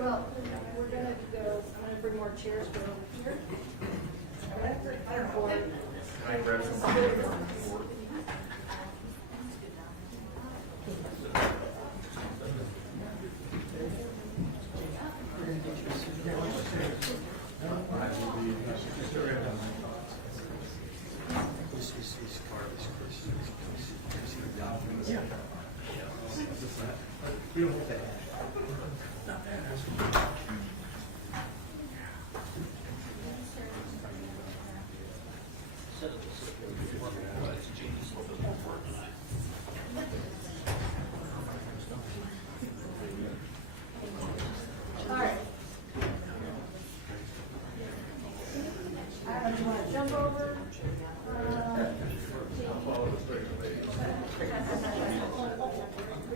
Well, we're gonna go, I'm gonna bring more chairs over here. Can I grab some? We don't have that. All right. You want to jump over?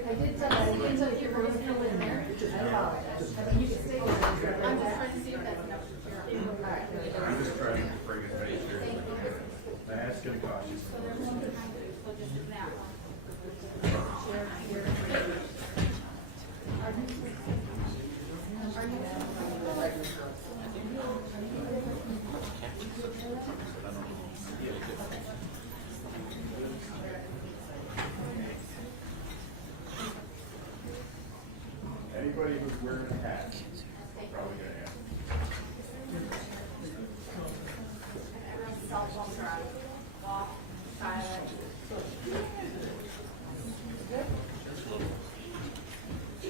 I did tell you were going to fill in there. I apologize. You can stay there. I'm just trying to see if that's enough. All right. I'm just trying to bring it right here. That's gonna cost you So some. there's one behind you, so just in that one. Share here. Anybody who's wearing a hat, probably gonna have. Cell phones are off, silent. Good?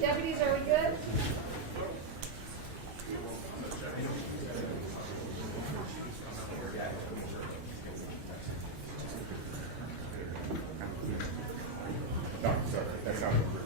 Deputies, are we good? No, sorry, that's not approved.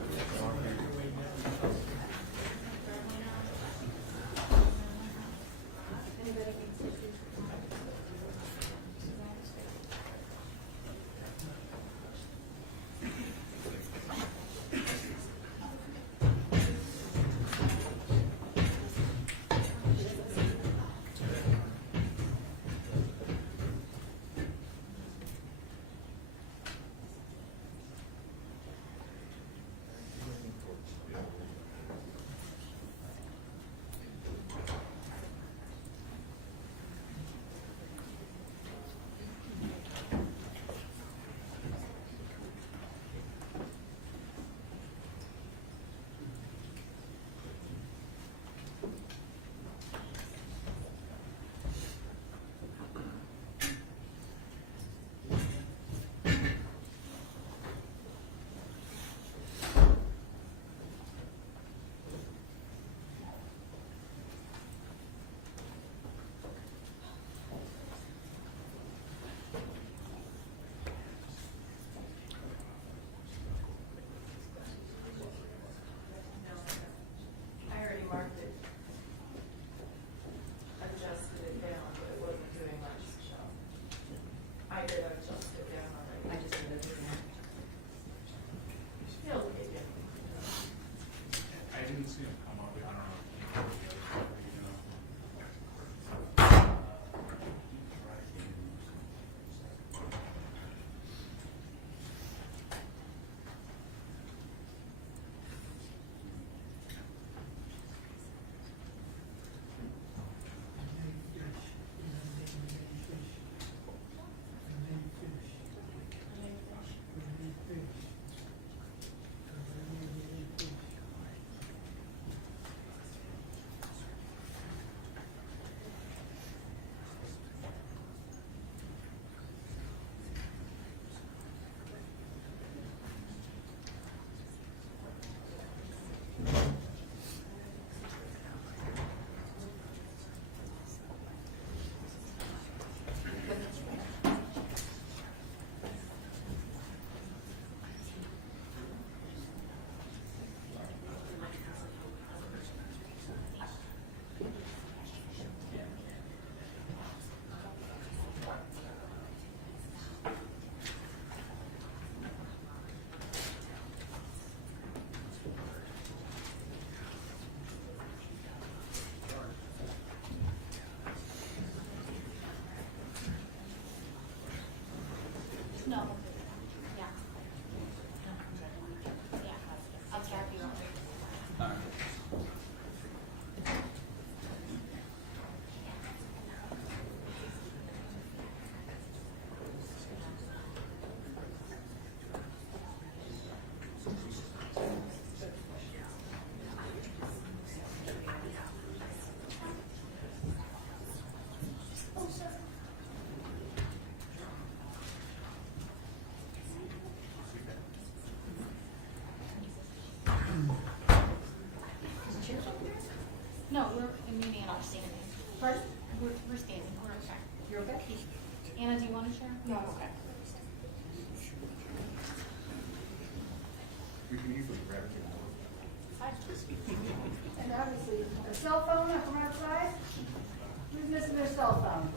I already marked it. Adjusted it down, but it wasn't doing much, so. I did adjust it down already. I just did it down. He'll look at you. I didn't see him come up, I don't know. No. Yeah. Yeah. I'll trap you on. all standing. Pardon? We're standing, we're okay. You're okay? Anna, do you want to share? No, I'm okay. We can easily grab it. And obviously, a cell phone from outside? Who's missing their cell phone?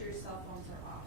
sure your cell phones are off.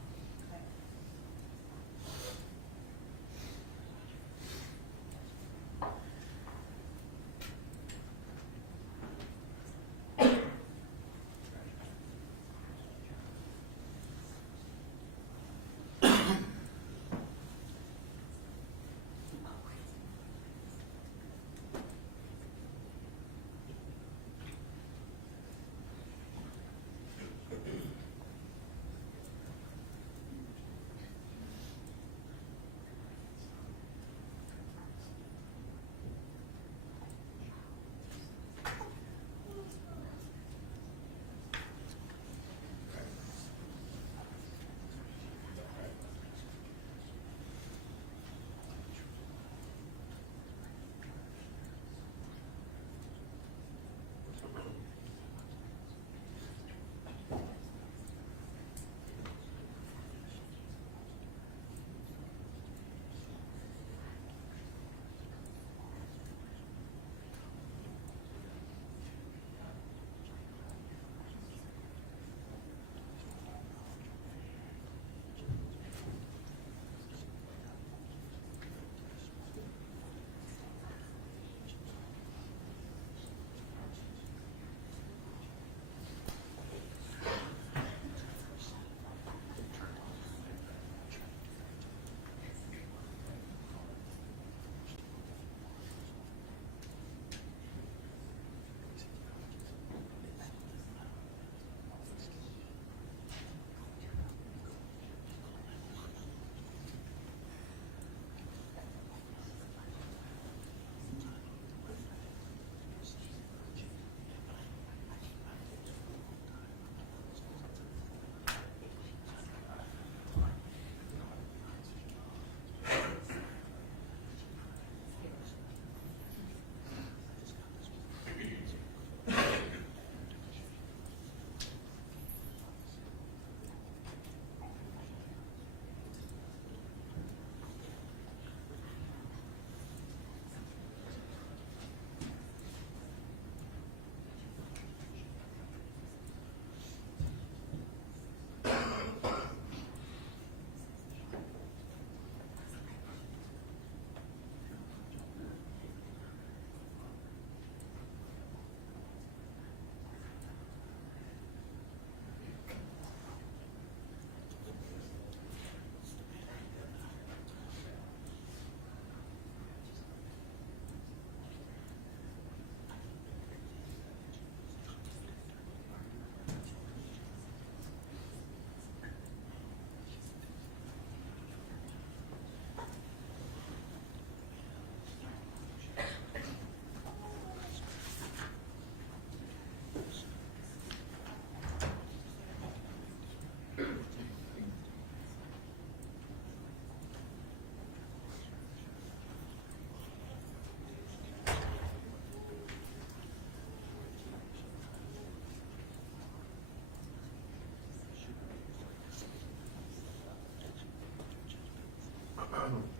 Okay.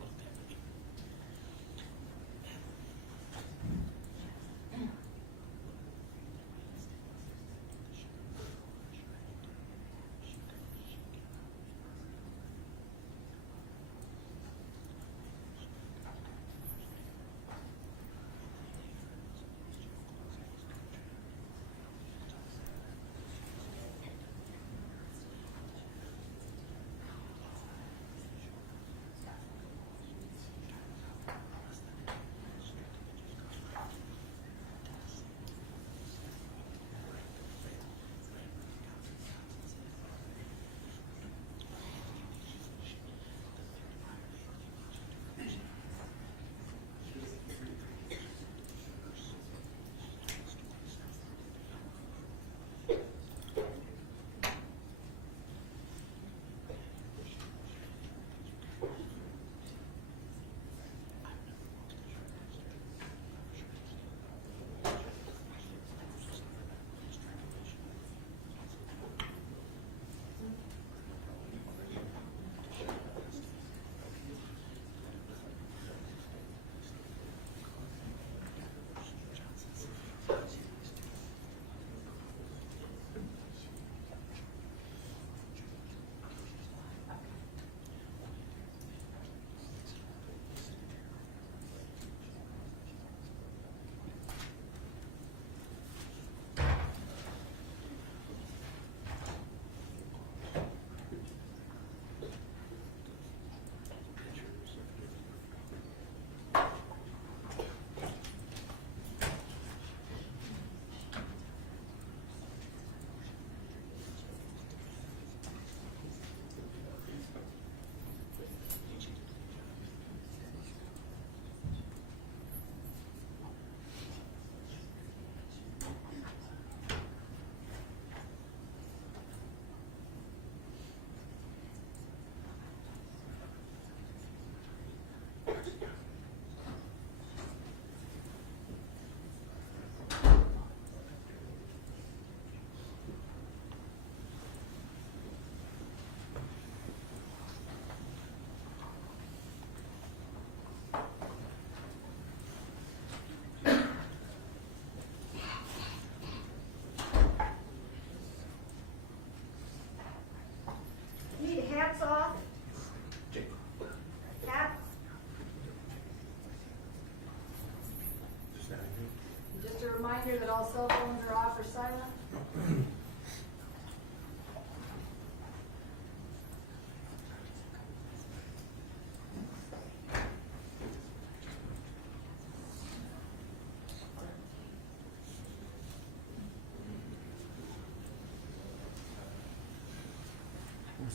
reminder that all cell phones are off or silent.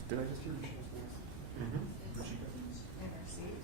Did I just hear Michelle's voice? In her seat.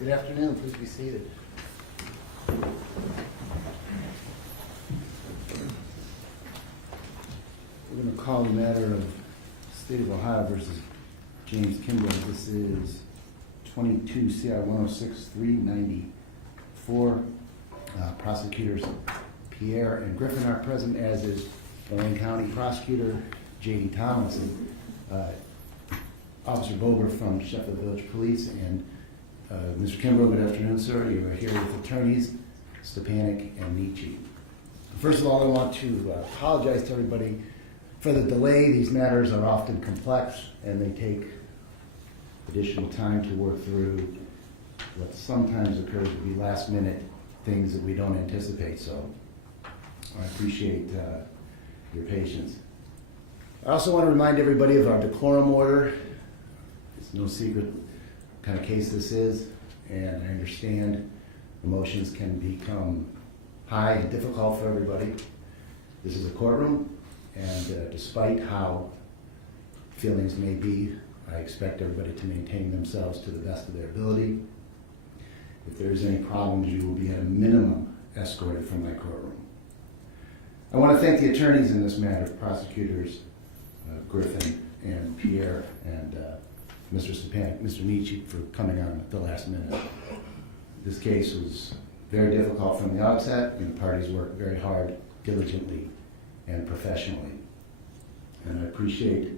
Good afternoon, please be seated. We're going to call the matter of State of Ohio versus James Kimbrough. This is 22 CI 106-394. Prosecutors Pierre and Griffin are present, as is Lorraine County Prosecutor J.D. Tomlinson, Officer Bober from Sheffield Village Police, and Mr. Kimbrough. Good afternoon, sir. You are here with attorneys Stepanek, and Nietzsche. First of all, I want to apologize to everybody for the delay. These matters are often complex and they take additional time to work through what sometimes occurs to be last minute things that we don't anticipate. So I appreciate your patience. I also want to remind everybody of our decorum order. It's no secret what kind of case this is, and I understand emotions can become high and difficult for everybody. This is a courtroom, and despite how feelings may be, I expect everybody to maintain themselves to the best of their ability. If there's any problems, you will be at a minimum escorted from my courtroom. I want to thank the attorneys in this matter, prosecutors Griffin and Pierre and Mr. Stepanek, Mr. Nietzsche, for coming on at the last minute. This case was very difficult from the outset, and the parties worked very hard, diligently, and professionally. And I appreciate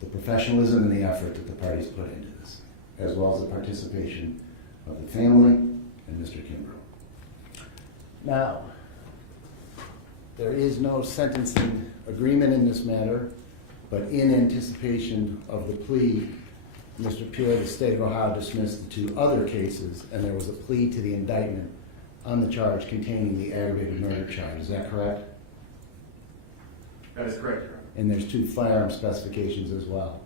the professionalism and the effort that the parties put into this, as well as the participation of the family and Mr. Kimbrough. Now, there is no sentencing agreement in this matter, but in anticipation of the plea, Mr. Pierre, the state of Ohio, dismissed the two other cases, and there was a plea to the indictment on the charge containing the aggravated murder charge. Is that correct? That is correct, Your Honor. And there's two firearm specifications as well.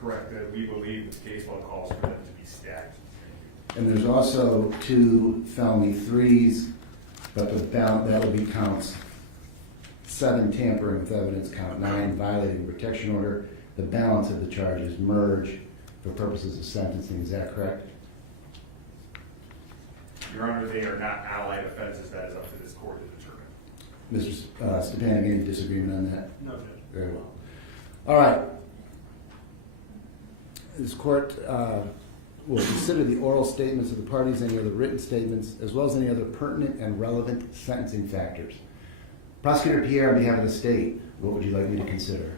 Correct. We believe the case law calls for them to be stacked. And there's also two felony threes, but that would be counts 7, tampering with evidence, count 9, violating protection order. The balance of the charges merge for purposes of sentencing. Is that correct? Your Honor, they are not allied offenses. That is up to this court to determine. Mr. Stepanek, any disagreement on that? No, Judge. Very well. All right. This court will consider the oral statements of the parties, any other written statements, as well as any other pertinent and relevant sentencing factors. Prosecutor Pierre, on behalf of the state, what would you like me to consider?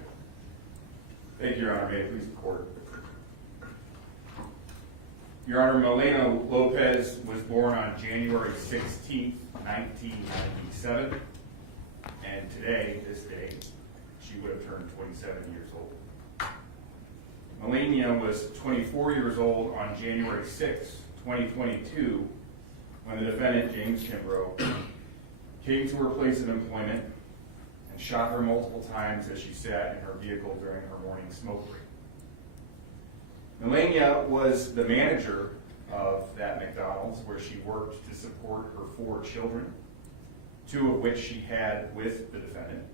Thank you, Your Honor. May it please the court. Your Honor, Milena Lopez was born on January 16th, 1997, and today, this day, she would have turned 27 years old. Milena was 24 years old on January 6th, 2022, when the defendant, James Kimbrough, came to her place of employment and shot her multiple times as she sat in her vehicle during her morning smoke break. Milena was the manager of that McDonald's where she worked to support her 4 children, 2 of which she had with the defendant.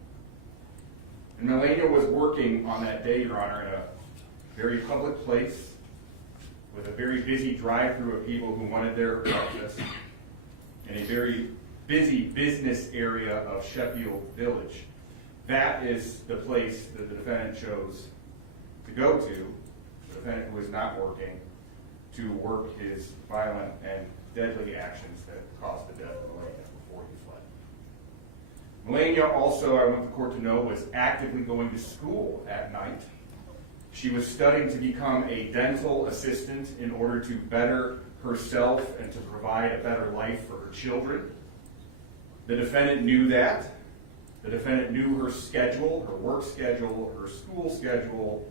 And Milena was working on that day, Your Honor, in a very public place with a very busy drive-through of people who wanted their breakfast in a very busy business area of Sheffield Village. That is the place that the defendant chose to go to, the defendant who was not working, to work his violent and deadly actions that caused the death of Milena before he fled. Milena also, I want the court to know, was actively going to school at night. She was studying to become a dental assistant in order to better herself and to provide a better life for her children. The defendant knew that. The defendant knew her schedule, her work schedule, her school schedule,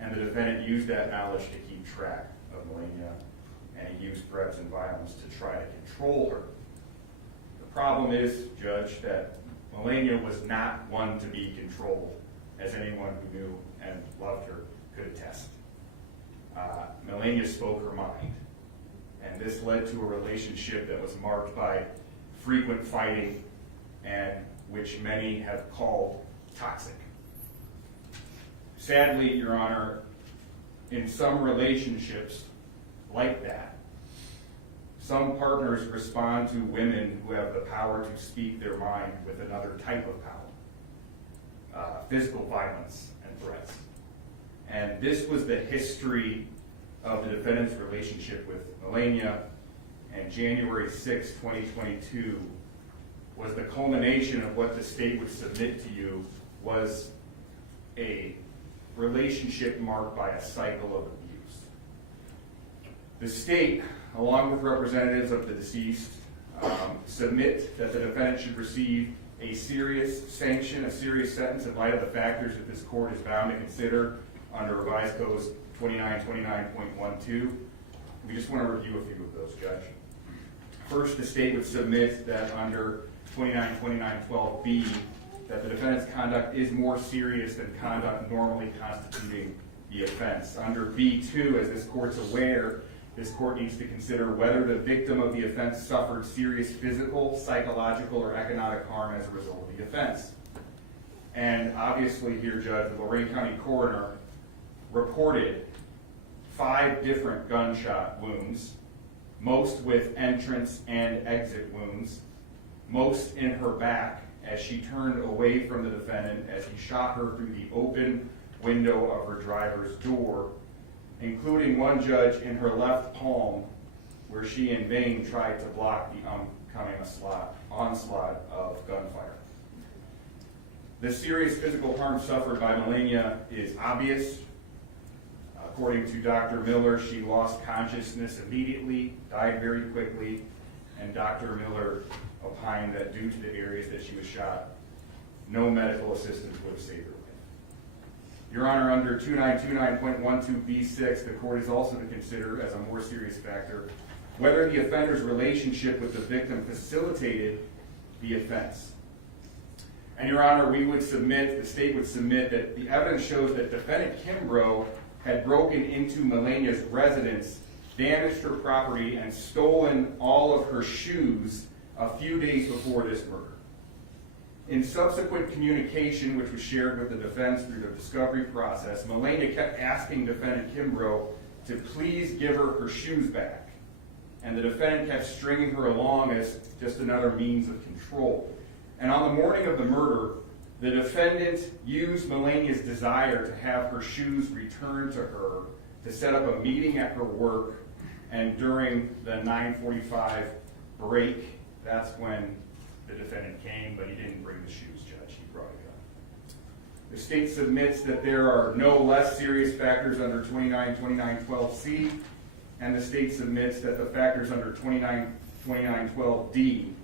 and the defendant used that knowledge to keep track of Milena, and he used threats and violence to try to control her. The problem is, Judge, that Milena was not one to be controlled, as anyone who knew and loved her could attest. Milena spoke her mind, and this led to a relationship that was marked by frequent fighting, and which many have called toxic. Sadly, Your Honor, in some relationships like that, some partners respond to women who have the power to speak their mind with another type of power, physical violence and threats. And this was the history of the defendant's relationship with Milena, and January 6, 2022 was the culmination of what the state would submit to you was a relationship marked by a cycle of abuse. The state, along with representatives of the deceased, submit that the defendant should receive a serious sanction, a serious sentence in light of the factors that this court is bound to consider under Revised Code 2929.12. We just want to review a few of those, Judge. First, the state would submit that under 2929.12b, that the defendant's conduct is more serious than conduct normally constituting the offense. Under B2, as this court's aware, this court needs to consider whether the victim of the offense suffered serious physical, psychological, or economic harm as a result of the offense. And obviously here, Judge, the Lorain County coroner reported 5 different gunshot wounds, most with entrance and exit wounds, most in her back as she turned away from the defendant as he shot her through the open window of her driver's door, including one, Judge, in her left palm, where she in vain tried to block the oncoming onslaught of gunfire. The serious physical harm suffered by Melania is obvious. According to Dr. Miller, she lost consciousness immediately, died very quickly, and Dr. Miller opined that due to the areas that she was shot, no medical assistance would have saved her life. Your Honor, under 2929.12b6, the court is also to consider as a more serious factor whether the offender's relationship with the victim facilitated the offense. And Your Honor, we would submit, the state would submit, that the evidence shows that defendant Kimbrough had broken into Melania's residence, damaged her property, and stolen all of her shoes a few days before this murder. In subsequent communication, which was shared with the defense through the discovery process, Melania kept asking defendant Kimbrough to please give her her shoes back. And the defendant kept stringing her along as just another means of control. And on the morning of the murder, the defendant used Melania's desire to have her shoes returned to her to set up a meeting at her work, and during the 9:45 break, that's when the defendant came, but he didn't bring the shoes, Judge. He brought a gun. The state submits that there are no less serious factors under 2929.12c, and the state submits that the factors under 2929.12d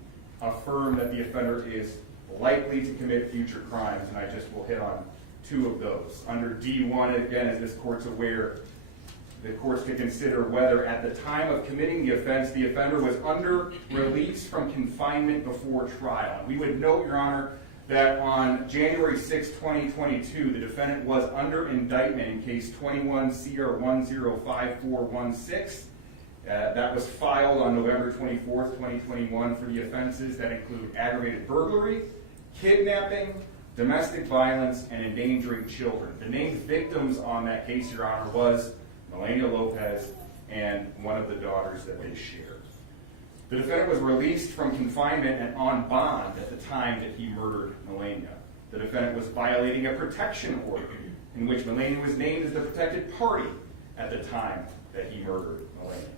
affirm that the offender is likely to commit future crimes, and I just will hit on 2 of those. Under D1, again, as this court's aware, the court's to consider whether at the time of committing the offense, the offender was under release from confinement before trial. We would note, Your Honor, that on January 6, 2022, the defendant was under indictment in case 21 CR 105416. That was filed on November 24th, 2021 for the offenses that include aggravated burglary, kidnapping, domestic violence, and endangering children. The named victims on that case, Your Honor, was Melania Lopez and one of the daughters that they shared. The defendant was released from confinement and on bond at the time that he murdered Melania. The defendant was violating a protection order in which Melania was named as the protected party at the time that he murdered Melania.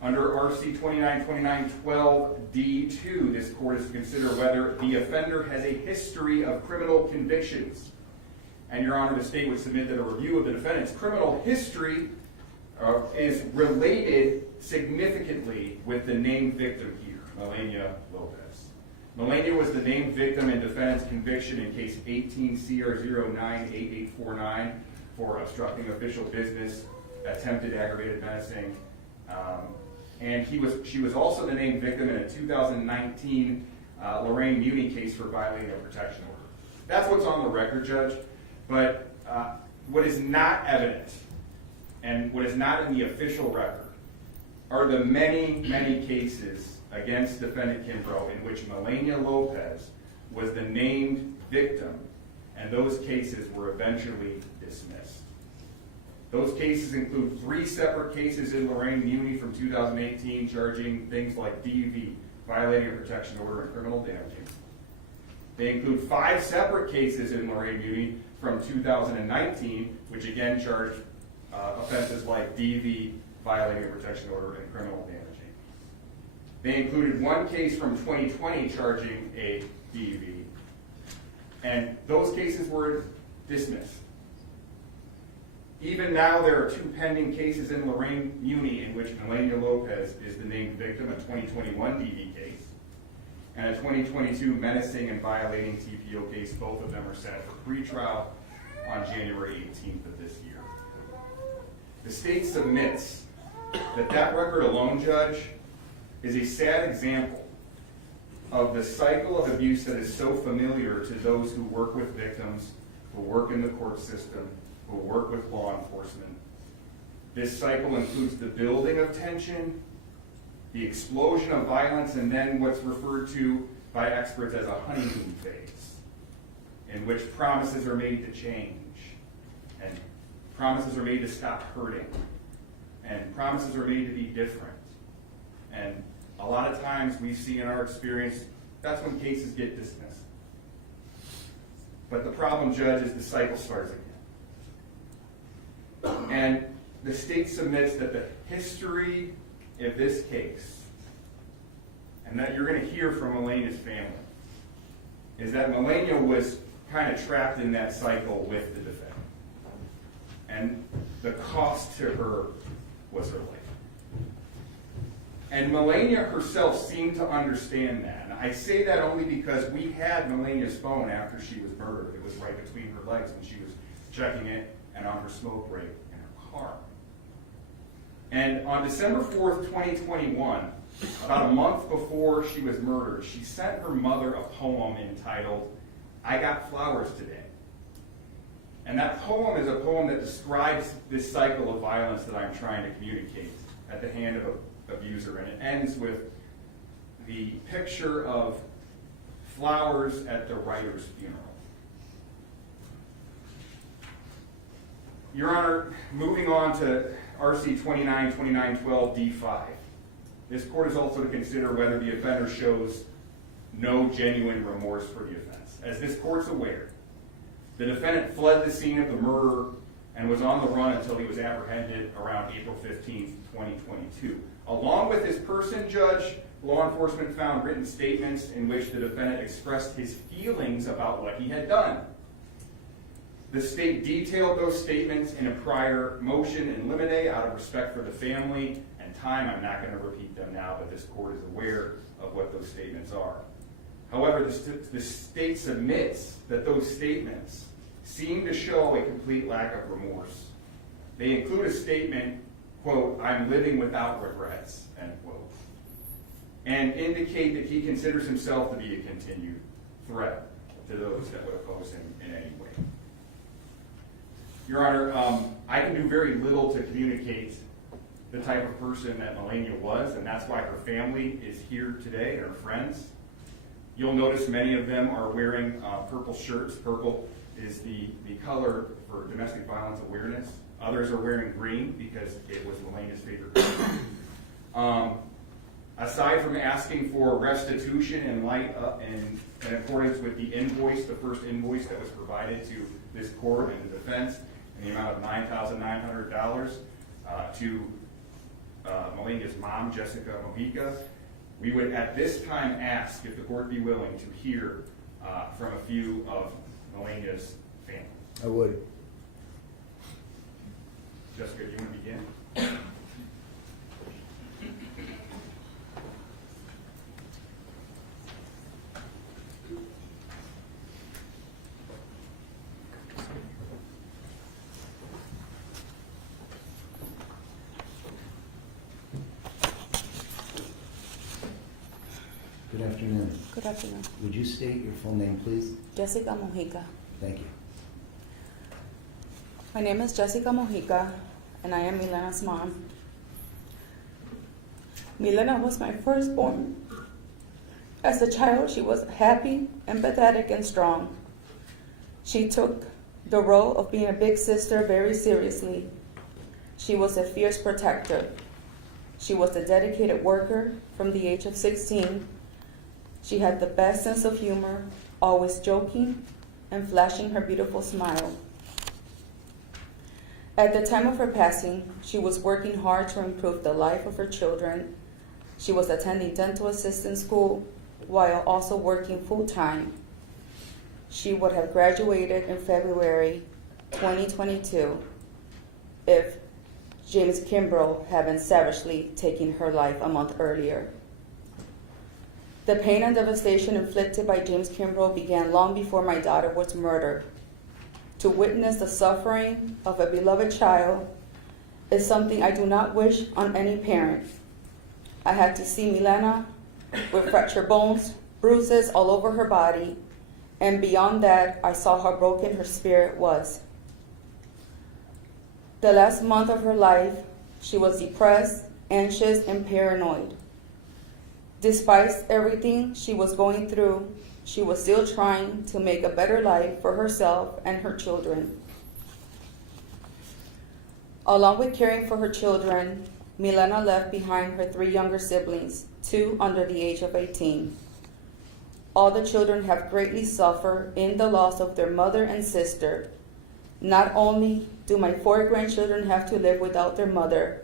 Under RC 2929.12d2, this court is to consider whether the offender has a history of criminal convictions. And Your Honor, the state would submit that a review of the defendant's criminal history is related significantly with the named victim here, Melania Lopez. Melania was the named victim in defendant's conviction in case 18 CR 098849 for obstructing official business, attempted aggravated menacing, and she was also the named victim in a 2019 Lorraine Muni case for violating a protection order. That's what's on the record, Judge. But what is not evident and what is not in the official record are the many, many cases against defendant Kimbrough in which Melania Lopez was the named victim, and those cases were eventually dismissed. Those cases include 3 separate cases in Lorraine Muni from 2018 charging things like DV, violating a protection order, and criminal damaging. They include 5 separate cases in Lorraine Muni from 2019, which again charged offenses like DV, violating a protection order, and criminal damaging. They included 1 case from 2020 charging a DV, and those cases were dismissed. Even now, there are 2 pending cases in Lorain Muni in which Melania Lopez is the named victim, a 2021 DV case, and a 2022 menacing and violating TPO case. Both of them are set for pretrial on January 18th of this year. The state submits that record alone, Judge, is a sad example of the cycle of abuse that is so familiar to those who work with victims, who work in the court system, who work with law enforcement. This cycle includes the building of tension, the explosion of violence, and then what's referred to by experts as a honeymoon phase, in which promises are made to change, and promises are made to stop hurting, and promises are made to be different. And a lot of times we see in our experience, that's when cases get dismissed. But the problem, Judge, is the cycle starts again. And the state submits that the history of this case, and that you're going to hear from Melania's family, is that Melania was kind of trapped in that cycle with the defendant. And the cost to her was her life. And Melania herself seemed to understand that. And I say that only because we had Melania's phone after she was murdered. It was right between her legs, and she was checking it and on her smoke break in her car. And on December 4th, 2021, about a month before she was murdered, she sent her mother a poem entitled, "I Got Flowers Today." And that poem is a poem that describes this cycle of violence that I'm trying to communicate at the hand of an abuser. And it ends with the picture of flowers at the writer's funeral. Your Honor, moving on to RC 292912 D5. This court is also to consider whether the offender shows no genuine remorse for the offense. As this court's aware, the defendant fled the scene of the murder and was on the run until he was apprehended around April 15th, 2022. Along with his person, Judge, law enforcement found written statements in which the defendant expressed his feelings about what he had done. The state detailed those statements in a prior motion in limine out of respect for the family and time. I'm not going to repeat them now, but this court is aware of what those statements are. However, the state submits that those statements seem to show a complete lack of remorse. They include a statement, quote, "I'm living without regrets," end quote, and indicate that he considers himself to be a continued threat to those that would oppose him in any way. Your Honor, I can do very little to communicate the type of person that Melania was, and that's why her family is here today, and her friends. You'll notice many of them are wearing purple shirts. Purple is the color for domestic violence awareness. Others are wearing green because it was Melania's favorite color. Aside from asking for restitution in light of, in accordance with the invoice, the first invoice that was provided to this court and the defense, in the amount of $9,900 to Melania's mom, Jessica Mojica, we would at this time ask if the court be willing to hear from a few of Melania's family. I would. Jessica, do you want to begin? Good afternoon. Good afternoon. Would you state your full name, please? Jessica Mojica. Thank you. My name is Jessica Mojica, and I am Milena's mom. Milena was my firstborn. As a child, she was happy, empathetic, and strong. She took the role of being a big sister very seriously. She was a fierce protector. She was a dedicated worker from the age of 16. She had the best sense of humor, always joking and flashing her beautiful smile. At the time of her passing, she was working hard to improve the life of her children. She was attending dental assistant school while also working full-time. She would have graduated in February 2022. if James Kimbrough had been savagely taking her life a month earlier. The pain and devastation inflicted by James Kimbrough began long before my daughter was murdered. To witness the suffering of a beloved child is something I do not wish on any parent. I had to see Milena with fractured bones, bruises all over her body, and beyond that, I saw how broken her spirit was. The last month of her life, she was depressed, anxious, and paranoid. Despite everything she was going through, she was still trying to make a better life for herself and her children. Along with caring for her children, Milena left behind her 3 younger siblings, 2 under the age of 18. All the children have greatly suffered in the loss of their mother and sister. Not only do my 4 grandchildren have to live without their mother,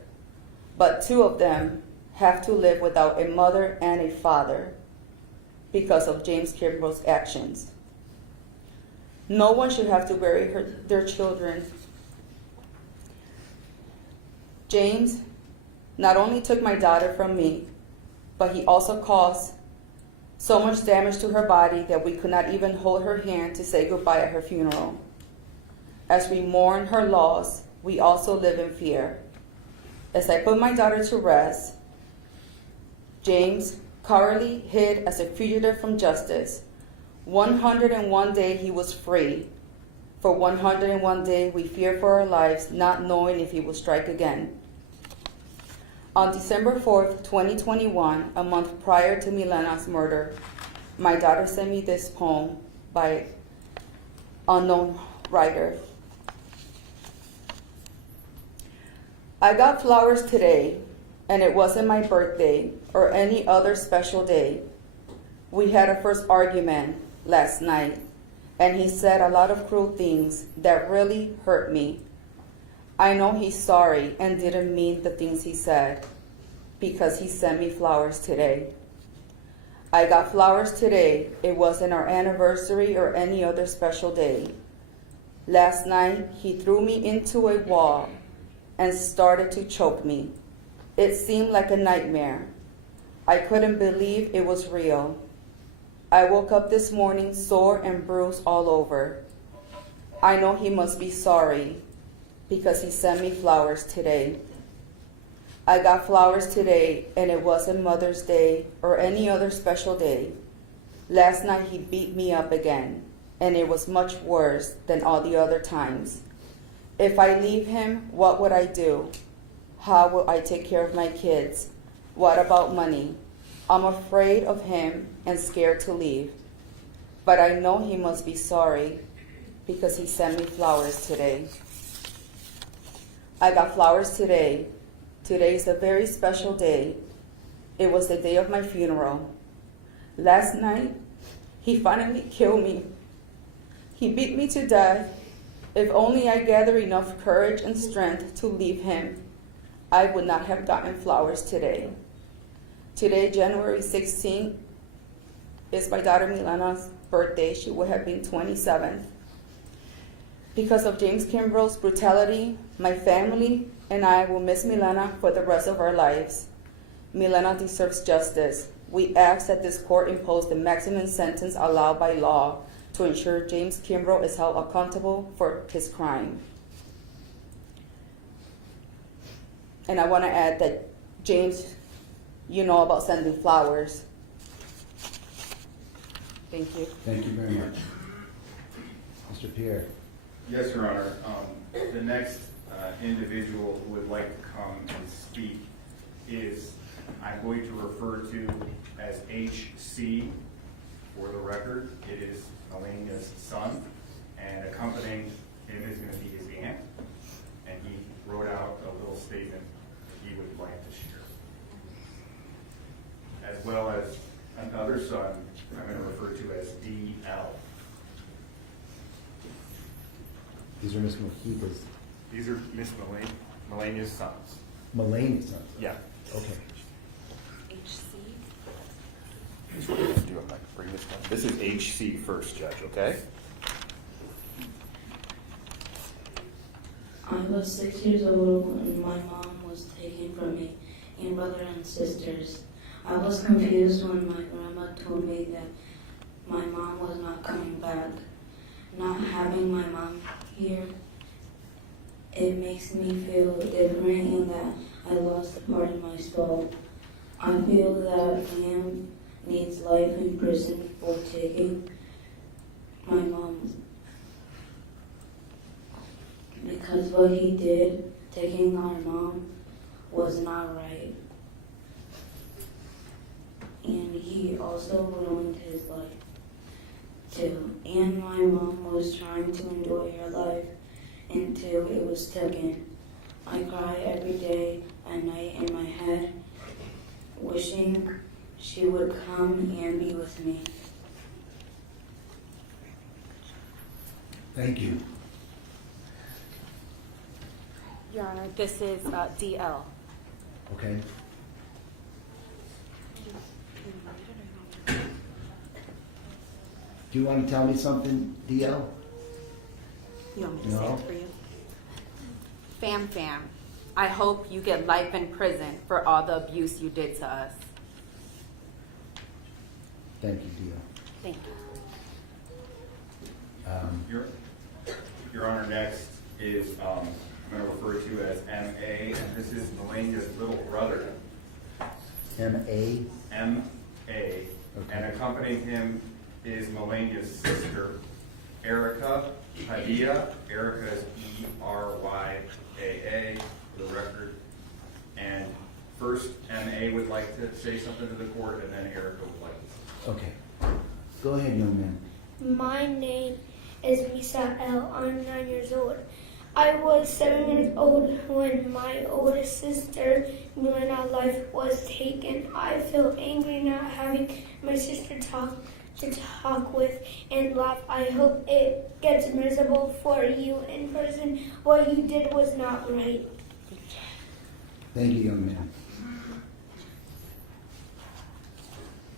but 2 of them have to live without a mother and a father because of James Kimbrough's actions. No one should have to bury their children. James not only took my daughter from me, but he also caused so much damage to her body that we could not even hold her hand to say goodbye at her funeral. As we mourn her loss, we also live in fear. As I put my daughter to rest, James cowardly hid as a fugitive from justice. 101 days he was free. For 101 days we feared for our lives, not knowing if he would strike again. On December 4th, 2021, a month prior to Milena's murder, my daughter sent me this poem by unknown writer. I got flowers today, and it wasn't my birthday or any other special day. We had a first argument last night, and he said a lot of cruel things that really hurt me. I know he's sorry and didn't mean the things he said, because he sent me flowers today. I got flowers today. It wasn't our anniversary or any other special day. Last night, he threw me into a wall and started to choke me. It seemed like a nightmare. I couldn't believe it was real. I woke up this morning sore and bruised all over. I know he must be sorry because he sent me flowers today. I got flowers today, and it wasn't Mother's Day or any other special day. Last night he beat me up again, and it was much worse than all the other times. If I leave him, what would I do? How will I take care of my kids? What about money? I'm afraid of him and scared to leave. But I know he must be sorry because he sent me flowers today. I got flowers today. Today is a very special day. It was the day of my funeral. Last night, he finally killed me. He beat me to death. If only I gathered enough courage and strength to leave him, I would not have gotten flowers today. Today, January 16th, is my daughter Milena's birthday. She would have been 27. Because of James Kimbrough's brutality, my family and I will miss Milena for the rest of our lives. Milena deserves justice. We ask that this court impose the maximum sentence allowed by law to ensure James Kimbrough is held accountable for his crime. And I want to add that James, you know about sending flowers. Thank you. Thank you very much. Mr. Pierre. Yes, Your Honor. The next individual who would like to come and speak is, I'm going to refer to as HC for the record. It is Melania's son, and accompanying him is going to be his aunt, and he wrote out a little statement that he would like to share. As well as another son I'm going to refer to as DL. These are Miss Mojica's, These are Miss Melania's sons. Mulaney's sons. Yeah. Okay. Here's what we're going to do. I'm going to bring this down. This is HC first, Judge, okay? I was 6 years old when my mom was taken from me and brother and sisters. I was confused when my grandma told me that my mom was not coming back. Not having my mom here, it makes me feel different and that I lost a part of my soul. I feel that Liam needs life in prison for taking my mom. Because what he did, taking our mom, was not right. And he also ruined his life too. And my mom was trying to enjoy her life until it was taken. I cry every day and night in my head, wishing she would come and be with me. Thank you. Your Honor, this is DL. Okay. Do you want to tell me something, DL? You want me to say No. it for you? Fam, I hope you get life in prison for all the abuse you did to us. Thank you, DL. Thank you. Your Honor, next is, I'm going to refer to as M.A., and this is Melania's little brother. M.A.? M.A. And accompanying him is Melania's sister, Erica Padilla. Erica is E-R-Y-A-A for the record. And first, M.A. would like to say something to the court, and then Erica would like to. Okay. Go ahead, young man. My name is Misael. I'm 9 years old. I was 7 years old when my oldest sister, Milena's life was taken. I feel angry not having my sister to talk with and laugh. I hope it gets miserable for you in prison. What you did was not right. Thank you, young man.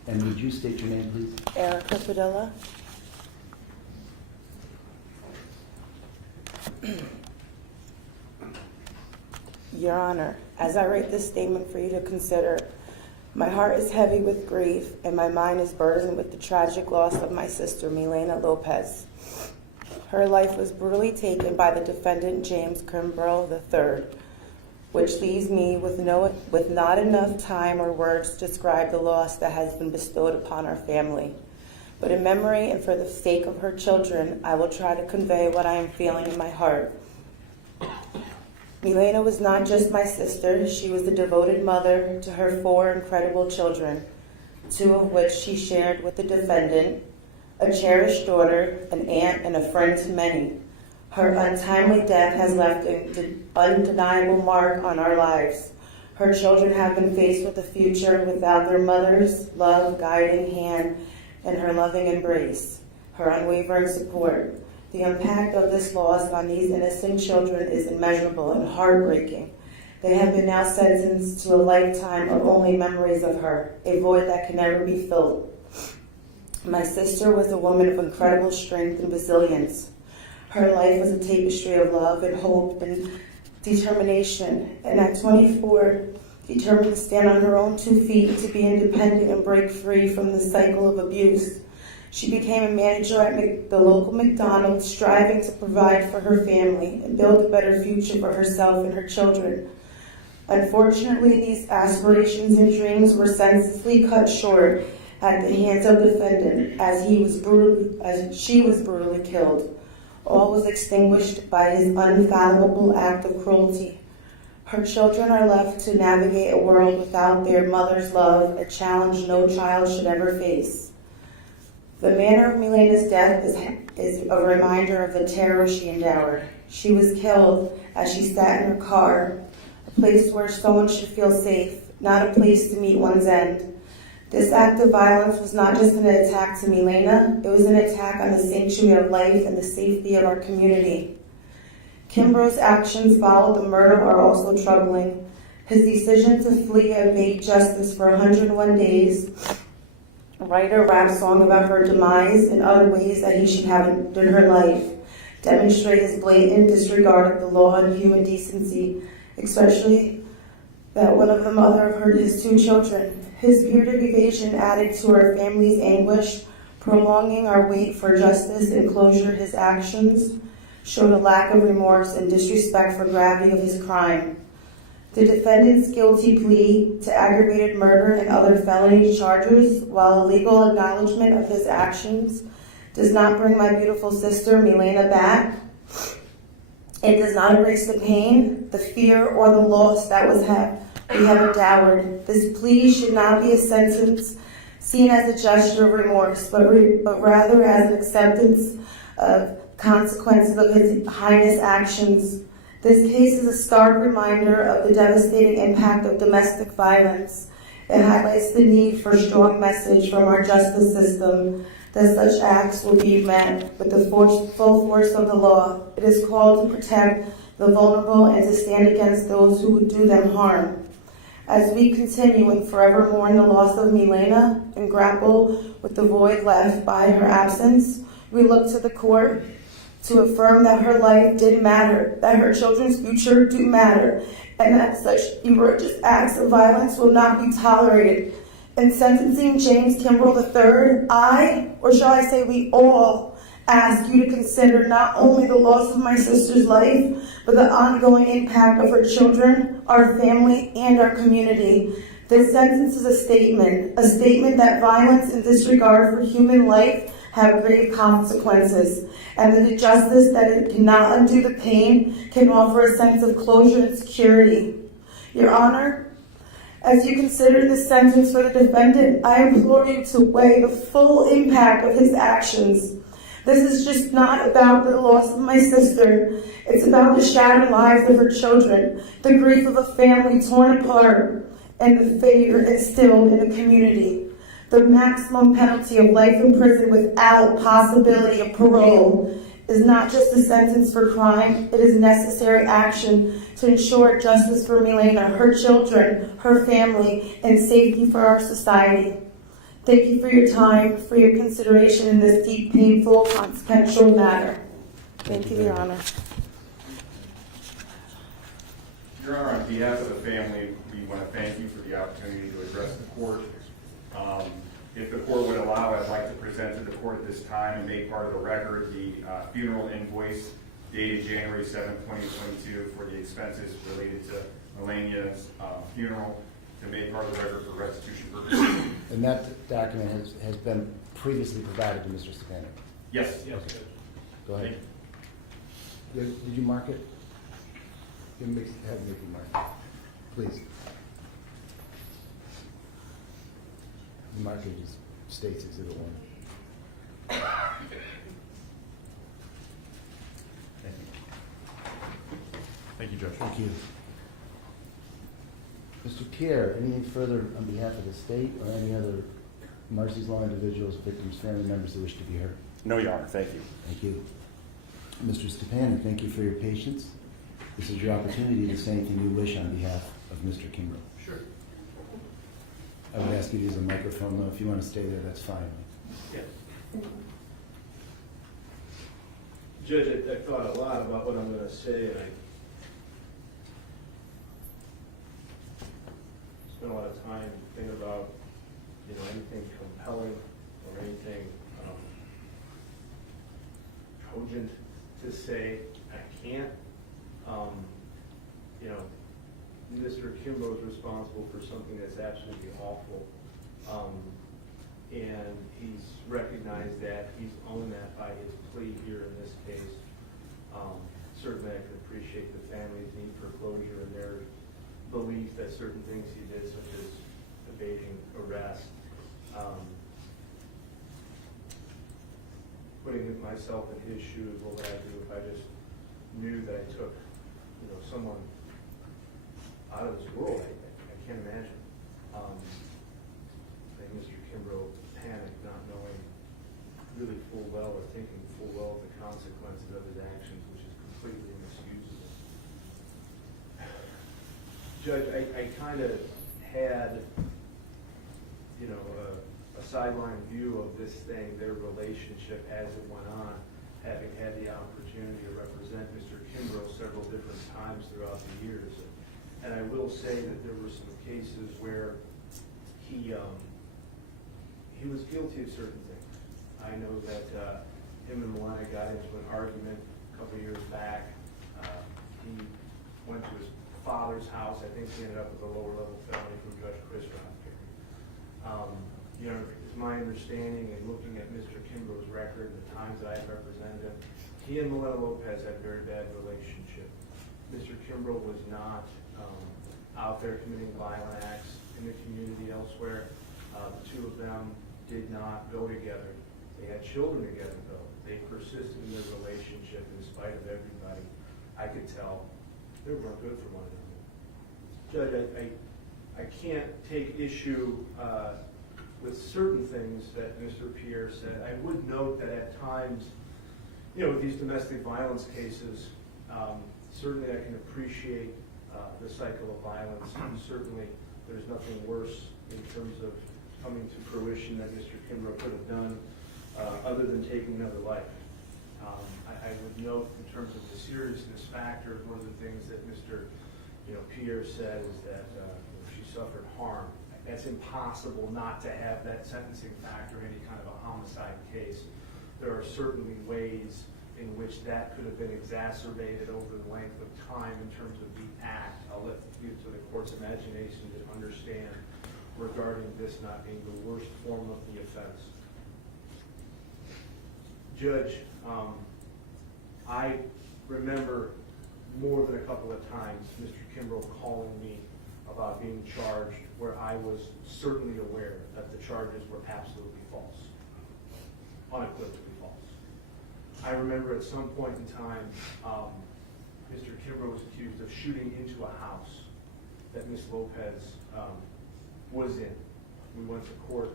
And would you state your name, please? Erica Padilla. Your Honor, as I write this statement for you to consider, my heart is heavy with grief and my mind is burdened with the tragic loss of my sister, Milena Lopez. Her life was brutally taken by the defendant, James Kimbrough III, which leaves me with not enough time or words to describe the loss that has been bestowed upon our family. But in memory and for the sake of her children, I will try to convey what I am feeling in my heart. Milena was not just my sister, she was the devoted mother to her 4 incredible children, 2 of which she shared with the defendant, a cherished daughter, an aunt, and a friend to many. Her untimely death has left an undeniable mark on our lives. Her children have been faced with a future without their mother's love, guiding hand, and her loving embrace, her unwavering support. The impact of this loss on these innocent children is immeasurable and heartbreaking. They have been now sentenced to a lifetime of only memories of her, a void that can never be filled. My sister was a woman of incredible strength and resilience. Her life was a tapestry of love and hope and determination. And at 24, determined to stand on her own 2 feet, to be independent and break free from the cycle of abuse. She became a manager at the local McDonald's, striving to provide for her family and build a better future for herself and her children. Unfortunately, these aspirations and dreams were senselessly cut short at the hands of the defendant as she was brutally killed. All was extinguished by his unfathomable act of cruelty. Her children are left to navigate a world without their mother's love, a challenge no child should ever face. The manner of Milena's death is a reminder of the terror she endured. She was killed as she sat in her car, a place where someone should feel safe, not a place to meet one's end. This act of violence was not just an attack to Milena, it was an attack on the sanctuary of life and the safety of our community. Kimbrough's actions following the murder are also troubling. His decision to flee evade justice for 101 days, write a rap song about her demise and other ways that he should have ended her life, demonstrate his blatant disregard of the law and human decency, especially that one of the mother of his 2 children. His period of evasion added to our family's anguish, prolonging our wait for justice and closure. His actions showed a lack of remorse and disrespect for gravity of his crime. The defendant's guilty plea to aggravated murder and other felony charges, while a legal acknowledgement of his actions, does not bring my beautiful sister Milena back. It does not erase the pain, the fear, or the loss that we have endured. This plea should not be a sentence seen as a gesture of remorse, but rather as an acceptance of consequences of His Highness' actions. This case is a stark reminder of the devastating impact of domestic violence. It highlights the need for a strong message from our justice system that such acts will be met with the full force of the law. It is called to protect the vulnerable and to stand against those who would do them harm. As we continue and forever mourn the loss of Milena and grapple with the void left by her absence, we look to the court to affirm that her life did matter, that her children's future do matter, and that such egregious acts of violence will not be tolerated. In sentencing James Kimbrell III, I, or shall I say we all, ask you to consider not only the loss of my sister's life, but the ongoing impact of her children, our family, and our community. This sentence is a statement that violence and disregard for human life have grave consequences, and that the justice that it cannot undo the pain can offer a sense of closure and security. Your Honor, as you consider this sentence for the defendant, I implore you to weigh the full impact of his actions. This is just not about the loss of my sister. It's about the shattered lives of her children, the grief of a family torn apart, and the fear instilled in the community. The maximum penalty of life in prison without possibility of parole is not just a sentence for crime, it is necessary action to ensure justice for Milena, her children, her family, and safety for our society. Thank you for your time, for your consideration in this deep, painful, consequential matter. Thank you, Your Honor. Your Honor, on behalf of the family, we want to thank you for the opportunity to address the court. If the court would allow, I'd like to present to the court at this time and make part of the record the funeral invoice dated January 7, 2022 for the expenses related to Milena's funeral, to make part of the record for restitution purposes. And that document has been previously provided to Mr. Stepanek? Yes. Yes. Go ahead. Did you mark it? Have Mickey mark it, please. The marker just states Exhibit 1. Thank you. Thank you, Judge. Thank you. Mr. Kier, anything further on behalf of the state or any other Marcy's Law individuals, victims, family members who wish to be heard? No, Your Honor. Thank you. Thank you. Mr. Stepanek, thank you for your patience. This is your opportunity to say anything you wish on behalf of Mr. Kimbrell. Sure. I would ask you to use a microphone, though. If you want to stay there, that's fine. Yeah. Judge, I thought a lot about what I'm going to say, and I spent a lot of time thinking about, anything compelling or anything cogent to say. I can't. Mr. Kimbo is responsible for something that's absolutely awful, and he's recognized that, he's owned that by his plea here in this case. Certainly I can appreciate the family's need for closure and their belief that certain things he did, such as evading arrest. Putting myself in his shoes, what would I do if I just knew that I took, someone out of this world? I can't imagine. I think Mr. Kimbrough panicked, not knowing really full well or thinking full well of the consequences of his actions, which is completely inexcusable. Judge, I kind of had, a sideline view of this thing, their relationship as it went on, having had the opportunity different times throughout the years. And I will say that there were some cases where he was guilty of certain things. I know that him and Melania got into an argument a couple of years back. He went to his father's house. I think he ended up with a lower level felony from Judge Chris Rothberry. You know, it's my understanding and looking at Mr. Kimbrough's record, the times that I've represented him, he and Melena Lopez had a very bad relationship. Mr. Kimbrough was not out there committing violent acts in the community elsewhere. The two of them did not go together. They had children together, though. They persisted in their relationship in spite of everybody. I could tell they weren't good for one another. Judge, I can't take issue with certain things that Mr. Pierre said. I would note that at times, you know, with these domestic violence cases, certainly I can appreciate the cycle of violence. And certainly there's nothing worse in terms of coming to fruition that Mr. Kimbrough could have done other than taking another life. I would note in terms of the seriousness factor, one of the things that Mr. Pierre said is that she suffered harm. That's impossible not to have that sentencing factor in any kind of a homicide case. There are certainly ways in which that could have been exacerbated over the length of time in terms of the act. I'll let you to the court's imagination to understand regarding this not being the worst form of the offense. Judge, I remember more than a couple of times Mr. Kimbrough calling me about being charged where I was certainly aware that the charges were absolutely false, unequivocally false. I remember at some point in time, Mr. Kimbrough was accused of shooting into a house that Ms. Lopez was in. We went to court,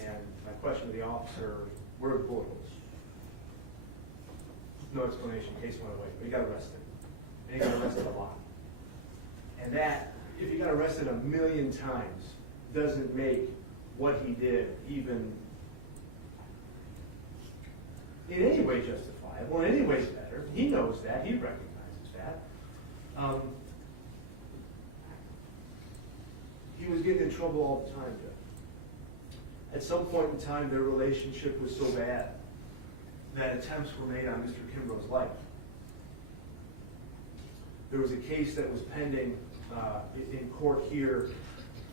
and my question to the officer, where are the bullet holes? No explanation, case went away, but he got arrested. And he got arrested a lot. And that, if he got arrested a million times, doesn't make what he did even in any way justifiable, in any way better. He knows that, he recognizes that. He was getting in trouble all the time, Judge. At some point in time, their relationship was so bad that attempts were made on Mr. Kimbrough's life. There was a case that was pending in court here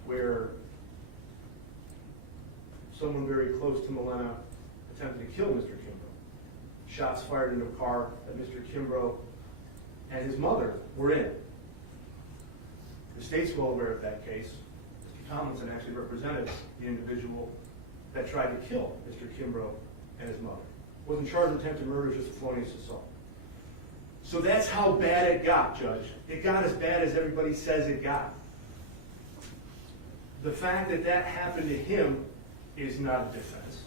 where someone very close to Melena attempted to kill Mr. Kimbrough. Shots fired into a car that Mr. Kimbrough and his mother were in. The state's well aware of that case. Mr. Tomlinson actually represented the individual that tried to kill Mr. Kimbrough and his mother. Wasn't charged with attempted murder, just a felonious assault. So that's how bad it got, Judge. It got as bad as everybody says it got. The fact that that happened to him is not a defense.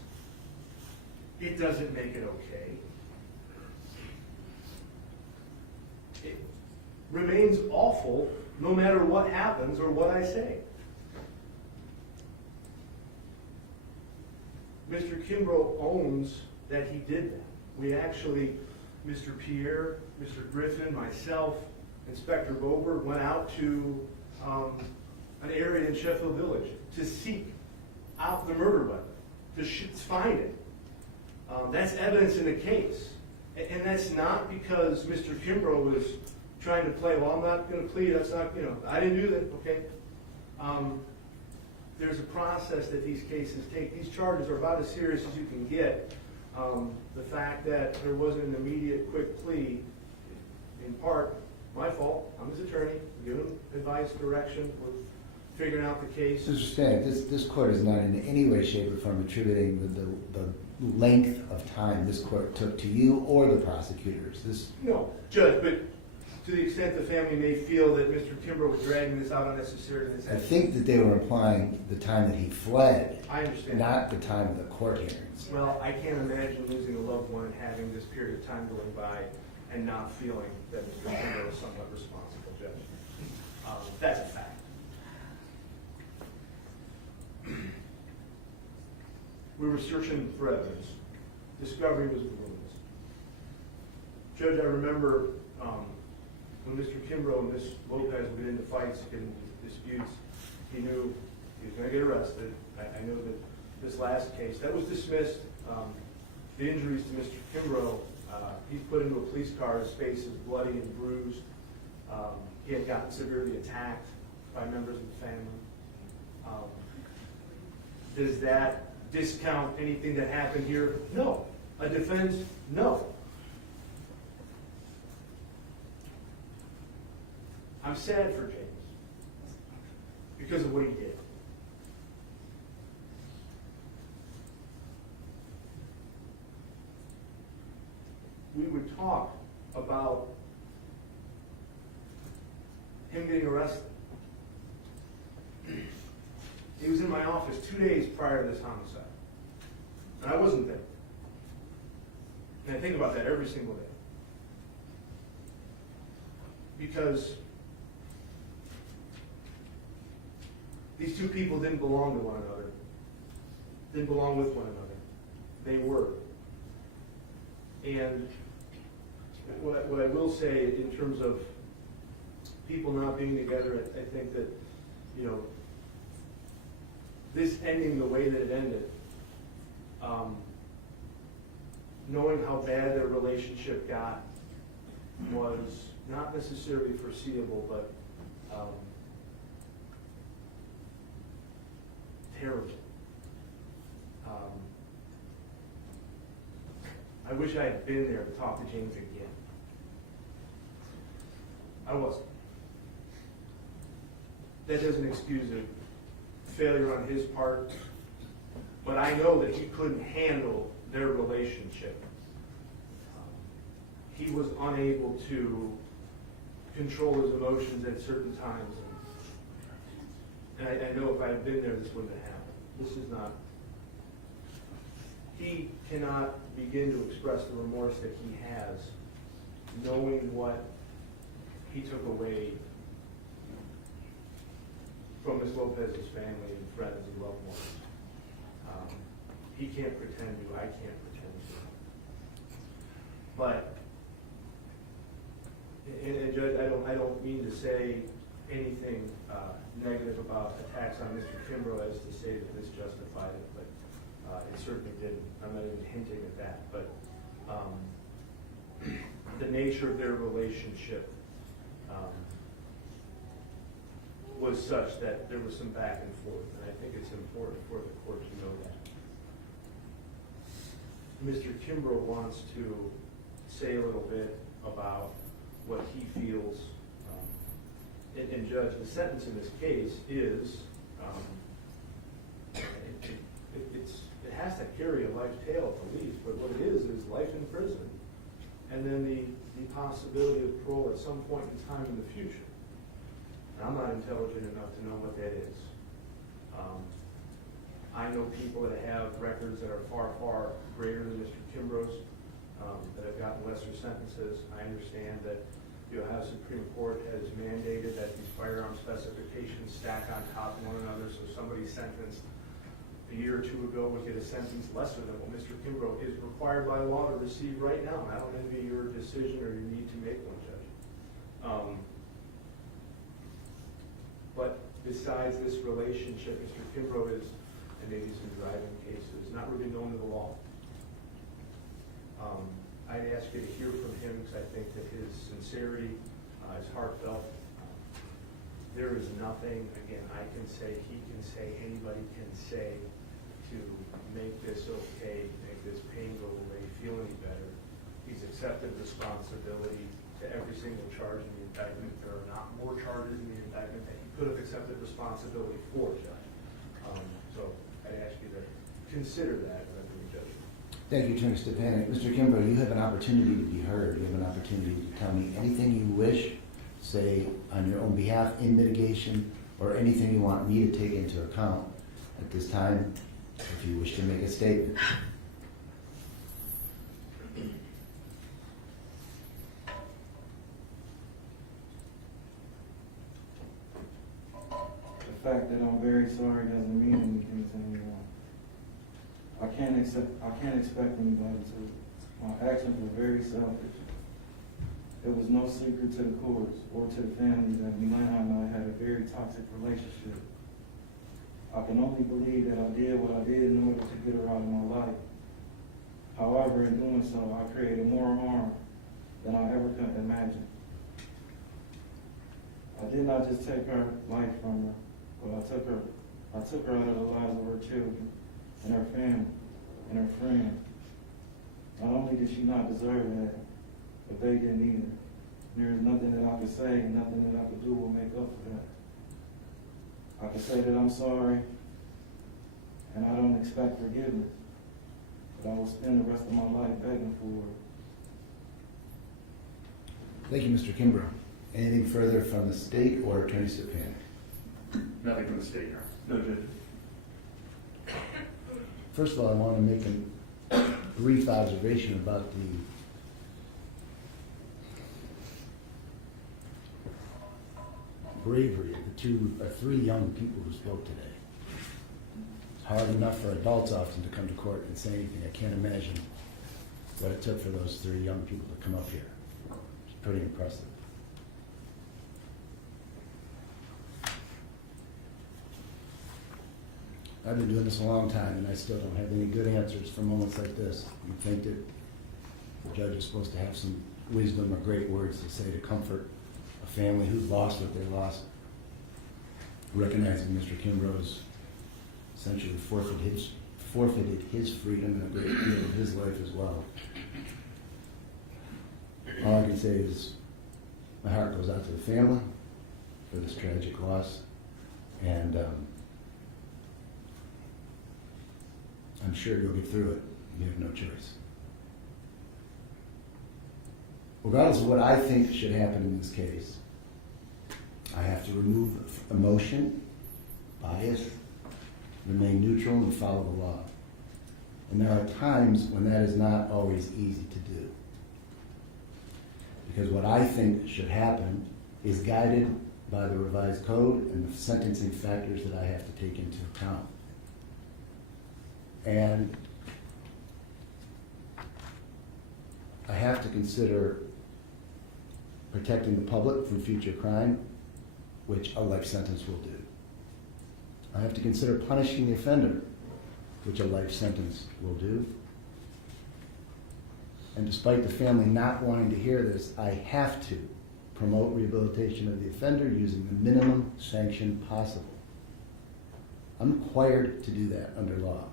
It doesn't make it okay. It remains awful no matter what happens or what I say. Mr. Kimbrough owns that he did that. We actually, Mr. Pierre, Mr. Griffin, myself, Inspector Bober went out to an area in Sheffield Village to seek out the murder weapon, to find it. That's evidence in the case. And that's not because Mr. Kimbrough was trying to play, well, I'm not going to plead, that's not, I didn't do that, okay? There's a process that these cases take. These charges are about as serious as you can get. The fact that there wasn't an immediate, quick plea, in part, my fault. I'm his attorney. I'm giving advice, direction. We're figuring out the case. Mr. Stanek, this court is not in any way, shape, or form attributing the length of time this court took to you or the prosecutors. No, Judge, but to the extent the family may feel that Mr. Kimbrough was dragging this out unnecessarily. I think that they were implying the time that he fled. I understand. Not the time of the court hearings. Well, I can't imagine losing a loved one and having this period of time going by and not feeling that Mr. Kimbrough was somewhat responsible, Judge. That's a fact. We were searching for evidence. Discovery was voluminous. Judge, I remember when Mr. Kimbrough and Ms. Lopez would get into fights, get into disputes, he knew he was gonna get arrested. I know that this last case, that was dismissed, the injuries to Mr. Kimbrough, he's put into a police car, his face is bloody and bruised. He had gotten severely attacked by members of the family. Does that discount anything that happened here? No. A defense? No. I'm sad for James because of what he did. We would talk about him getting arrested. He was in my office 2 days prior to this homicide. And I wasn't there. And I think about that every single day. Because these two people didn't belong to one another. Didn't belong with one another. They were. And what I will say in terms of people not being together, I think that, you know, this ending the way that it ended, knowing how bad their relationship got was not necessarily foreseeable, but terrible. I wish I had been there to talk to James again. I wasn't. That doesn't excuse a failure on his part, but I know that he couldn't handle their relationship. He was unable to control his emotions at certain times. And I know if I had been there, this wouldn't have happened. This is not. He cannot begin to express the remorse that he has, knowing what he took away from Ms. Lopez's family and friends and loved ones. He can't pretend to, I can't pretend to. But, and Judge, I don't mean to say anything negative about attacks on Mr. Kimbrough as to say that this justified it, but it certainly didn't. I'm not even hinting at that, but the nature of their relationship was such that there was some back and forth, and I think it's important for the court to know that. Mr. Kimbrough wants to say a little bit about what he feels, and Judge, the sentence in this case is, it has to carry a life tale at least, but what it is life in prison, and then the possibility of parole at some point in time in the future. And I'm not intelligent enough to know what that is. I know people that have records that are far, far greater than Mr. Kimbrough's, that have gotten lesser sentences. I understand that the Ohio Supreme Court has mandated that these firearm specifications stack on top of one another, so somebody sentenced a year or two ago would get a sentence lesser than what Mr. Kimbrough is required by law to receive right now. And I don't envy your decision or your need to make one, Judge. But besides this relationship, Mr. Kimbrough is, and maybe some driving cases, not really known to the law. I'd ask you to hear from him because I think that his sincerity is heartfelt. There is nothing, again, I can say, he can say, anybody can say to make this okay, make this pain go away, feel any better. He's accepted responsibility to every single charge in the indictment. There are not more charges in the indictment that he could have accepted responsibility for, Judge. So I'd ask you to consider that when you judge. Thank you, Attorney Stepanek. Mr. Kimbrough, you have an opportunity to be heard. You have an opportunity to tell me anything you wish, say on your own behalf in mitigation, or anything you want me to take into account at this time, if you wish to make a statement. The fact that I'm very sorry doesn't mean anything to anyone. I can't expect anybody to. My actions were very selfish. It was no secret to the courts or to the family that Milena and I had a very toxic relationship. I can only believe that I did what I did in order to get her out of my life. However, in doing so, I created more harm than I ever could imagine. I did not just take her life from her, but I took her out of the lives of her children and her family and her friends. Not only did she not deserve that, but they didn't either. There is nothing that I could say and nothing that I could do will make up for that. I can say that I'm sorry, and I don't expect forgiveness, but I will spend the rest of my life begging for it. Thank you, Mr. Kimbrough. Anything further from the state or Attorney Stepanic? Nothing from the state, Your Honor. No, Judge. First of all, I want to make a brief observation about the bravery of the three young people who spoke today. It's hard enough for adults often to come to court and say anything. I can't imagine what it took for those three young people to come up here. It's pretty impressive. I've been doing this a long time, and I still don't have any good answers for moments like this. You'd think that the judge is supposed to have some wisdom or great words to say to comfort a family who's lost what they lost, recognizing Mr. Kimbrough's essentially forfeited his freedom and a great deal of his life as well. All I can say is my heart goes out to the family for this tragic loss, and I'm sure you'll get through it. You have no choice. Regardless of what I think should happen in this case, I have to remove emotion, bias, remain neutral, and follow the law. And there are times when that is not always easy to do. Because what I think should happen is guided by the revised code and the sentencing factors that I have to take into account. And I have to consider protecting the public from future crime, which a life sentence will do. I have to consider punishing the offender, which a life sentence will do. And despite the family not wanting to hear this, I have to promote rehabilitation of the offender using the minimum sanction possible. I'm required to do that under law.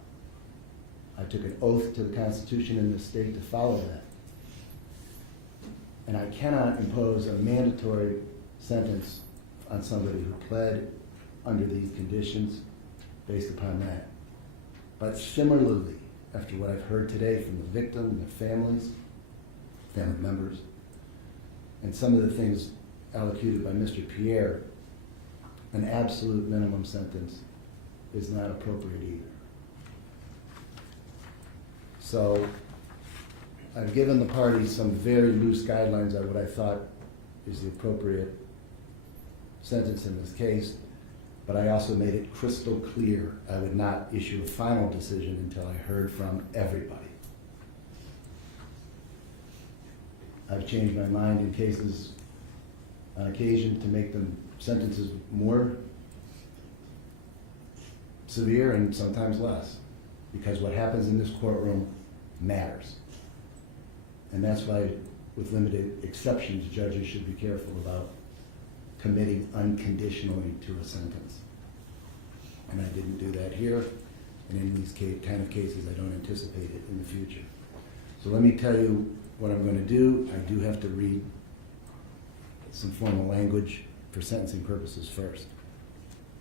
I took an oath to the Constitution in this state to follow that. And I cannot impose a mandatory sentence on somebody who pled under these conditions based upon that. But similarly, after what I've heard today from the victim and the families, family members, and some of the things allocated by Mr. Pierre, an absolute minimum sentence is not appropriate either. So I've given the parties some very loose guidelines on what I thought is the appropriate sentence in this case, but I also made it crystal clear I would not issue a final decision until I heard from everybody. I've changed my mind in cases on occasion to make them sentences more severe and sometimes less, because what happens in this courtroom matters. And that's why, with limited exceptions, judges should be careful about committing unconditionally to a sentence. And I didn't do that here, and in these kind of cases, I don't anticipate it in the future. So let me tell you what I'm going to do. I do have to read some formal language for sentencing purposes first.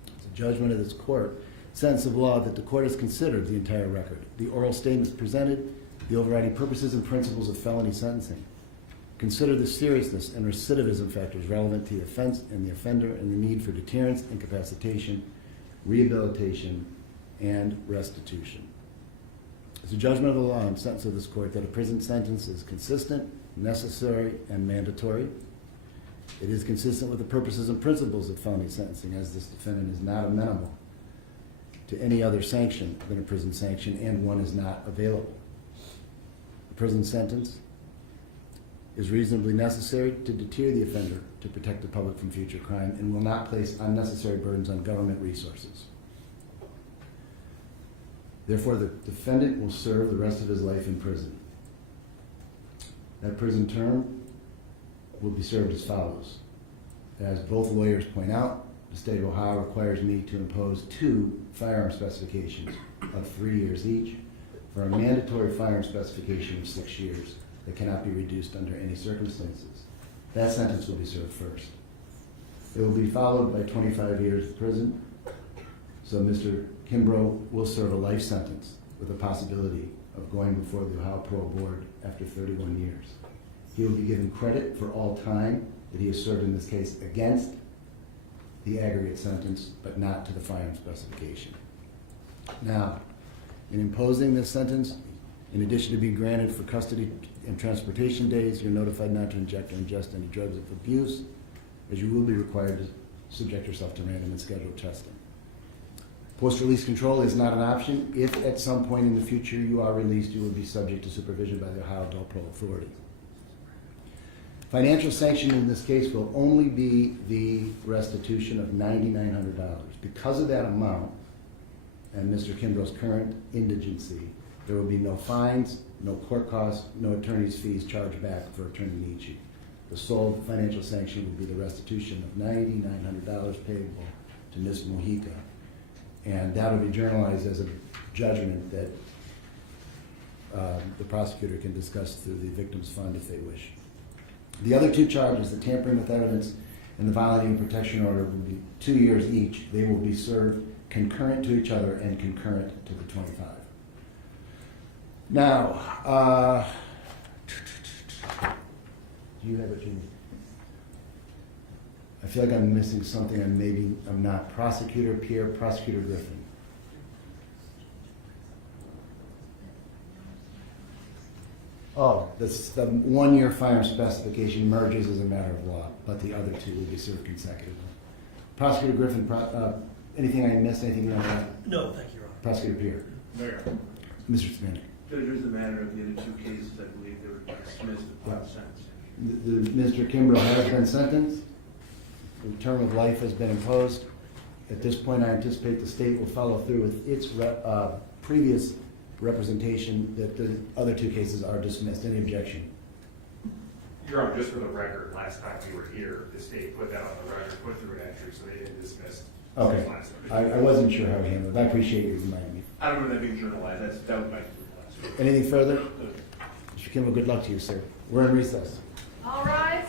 It's a judgment of this court, sentence of law, that the court has considered the entire record, the oral statements presented, the overriding purposes and principles of felony sentencing. Consider the seriousness and recidivism factors relevant to the offense and the offender, and the need for deterrence, incapacitation, rehabilitation, and restitution. It's a judgment of the law and sentence of this court that a prison sentence is consistent, necessary, and mandatory. It is consistent with the purposes and principles of felony sentencing, as this defendant is not amenable to any other sanction than a prison sanction, and one is not available. The prison sentence is reasonably necessary to deter the offender to protect the public from future crime and will not place unnecessary burdens on government resources. Therefore, the defendant will serve the rest of his life in prison. That prison term will be served as follows. As both lawyers point out, the state of Ohio requires me to impose 2 firearm specifications of 3 years each for a mandatory firearm specification of 6 years that cannot be reduced under any circumstances. That sentence will be served first. It will be followed by 25 years of prison. So Mr. Kimbrough will serve a life sentence with the possibility of going before the Ohio Parole Board after 31 years. He will be given credit for all time that he has served in this case against the aggregate sentence, but not to the firearm specification. Now, in imposing this sentence, in addition to being granted for custody and transportation days, you're notified not to inject or ingest any drugs of abuse, as you will be required to subject yourself to random and scheduled testing. Post-release control is not an option. If at some point in the future you are released, you will be subject to supervision by the Ohio Adult Parole Authority. Financial sanction in this case will only be the restitution of $9,900. Because of that amount and Mr. Kimbrough's current indigency, there will be no fines, no court costs, no attorney's fees charged back for Attorney Nietzsche. The sole financial sanction will be the restitution of $9,900 payable to Ms. Mojica. And that will be journalized as a judgment that the prosecutor can discuss through the victim's fund if they wish. The other 2 charges, the tampering with evidence and the violating protection order, will be 2 years each. They will be served concurrent to each other and concurrent to the 25. Now, do you have what you need? I feel like I'm missing something, and maybe I'm not. Prosecutor Pierre, Prosecutor Griffin. Oh, the 1-year firearm specification merges as a matter of law, but the other 2 will be served consecutively. Prosecutor Griffin, anything I missed, anything you want to add? No, thank you, Your Honor. Prosecutor Pierre. Mayor. Mr. Spanik. Judge, here's the matter of the other 2 cases. I believe they were dismissed upon sentence. Mr. Kimbrough has been sentenced. The term of life has been imposed. At this point, I anticipate the state will follow through with its previous representation that the other 2 cases are dismissed. Any objection? Your Honor, just for the record, last time we were here, the state put that on the record, put through an entry, so they didn't dismiss. Okay. I wasn't sure how we handled it. I appreciate you reminding me. I don't remember that being journalized. That was my last. Anything further? Mr. Kimbrough, good luck to you, sir. We're in recess. All rise.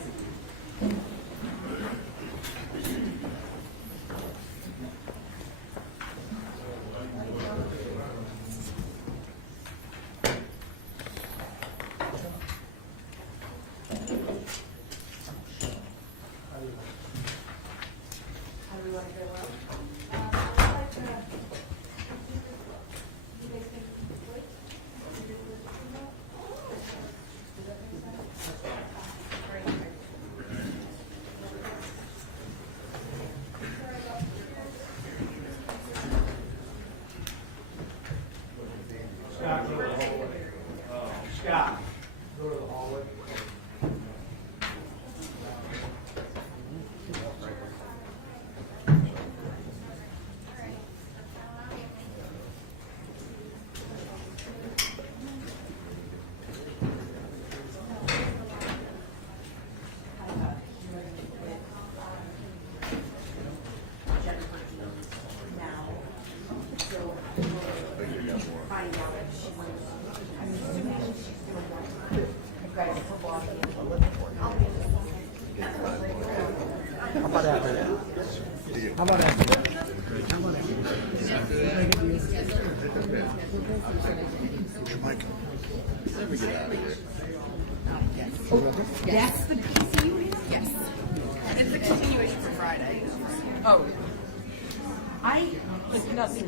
Scott, go to the hallway. That's the PCU? Yes. It's a continuation for Friday. Oh. I, like, nothing.